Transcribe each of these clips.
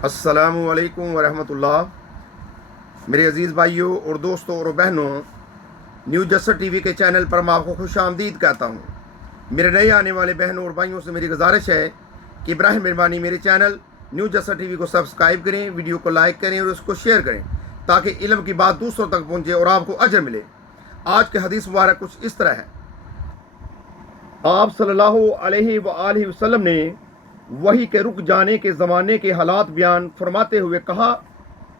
अस्सलामु अलैकुम वरहमतुल्लाह। मेरे अज़ीज़ भाइयों और दोस्तों और बहनों, न्यू जस्सर टीवी के चैनल पर मैं आपको खुश आमदीद कहता हूँ। मेरे नए आने वाले बहनों और भाइयों से मेरी गुजारिश है कि बराह मेहरबानी मेरे चैनल न्यू जस्सर टीवी को सब्सक्राइब करें, वीडियो को लाइक करें और उसको शेयर करें ताकि इल्म की बात दूसरों तक पहुँचे और आपको अजर मिले। आज के हदीस मुबारक कुछ इस तरह है। आप सल्लल्लाहु अलैहि वसल्लम ने वही के रुक जाने के ज़माने के हालात बयान फरमाते हुए कहा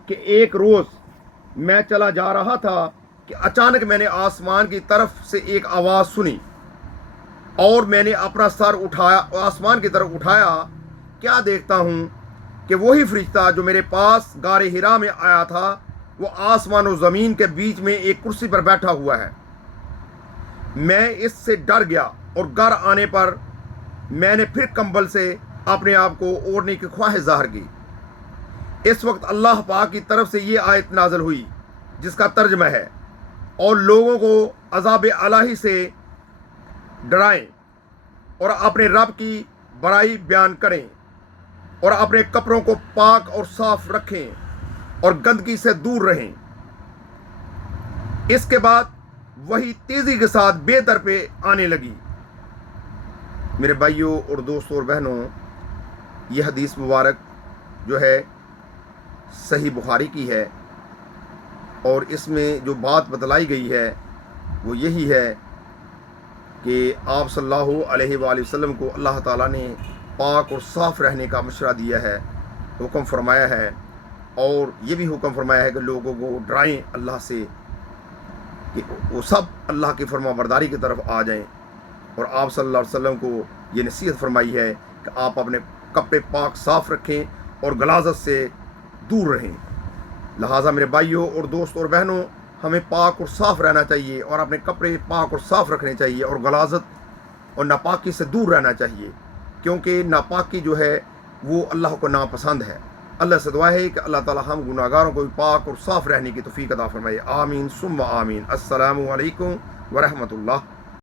कि एक रोज़ मैं चला जा रहा था कि अचानक मैंने आसमान की तरफ से एक आवाज़ सुनी और मैंने अपना सर उठाया, आसमान की तरफ उठाया। क्या देखता हूँ कि वही फरिश्ता जो मेरे पास गारे हिरा में आया था वो आसमान और ज़मीन के बीच में एक कुर्सी पर बैठा हुआ है। मैं इससे डर गया और घर आने पर मैंने फिर कंबल से अपने आप को ओढ़ने की ख्वाहिश ज़ाहिर की। इस वक्त अल्लाह पाक की तरफ से ये आयत नाज़िल हुई जिसका तर्जमा है, और लोगों को अज़ाब इलाही से डराएं और अपने रब की बड़ाई बयान करें और अपने कपड़ों को पाक और साफ रखें और गंदगी से दूर रहें। इसके बाद वही तेज़ी के साथ बेदर पे आने लगी। मेरे भाइयों और दोस्तों और बहनों, यह हदीस मुबारक जो है सही बुखारी की है और इसमें जो बात बतलाई गई है वो यही है कि आप सल्लल्लाहु अलैहि वसल्लम को अल्लाह ताला ने पाक और साफ़ रहने का मशवरा दिया है, हुक्म फरमाया है, और ये भी हुक्म फरमाया है कि लोगों को डराएं अल्लाह से कि वो सब अल्लाह की फरमाबरदारी की तरफ आ जाएं। और आप सल्लल्लाहु अलैहि वसल्लम को ये नसीहत फरमाई है कि आप अपने कपड़े पाक साफ़ रखें और गलाज़त से दूर रहें। लिहाजा मेरे भाइयों और दोस्तों और बहनों, हमें पाक और साफ़ रहना चाहिए और अपने कपड़े पाक और साफ़ रखने चाहिए और गलाज़त और नापाकी से दूर रहना चाहिए, क्योंकि नापाकी जो है वो अल्लाह को नापसंद है। अल्लाह से दुआ है कि अल्लाह ताला हम गुनाहगारों को भी पाक और साफ़ रहने की तौफीक अता फरमाए। आमीन सुम्मा आमीन। अस्सलामु अलैकुम वरहमतुल्लाह।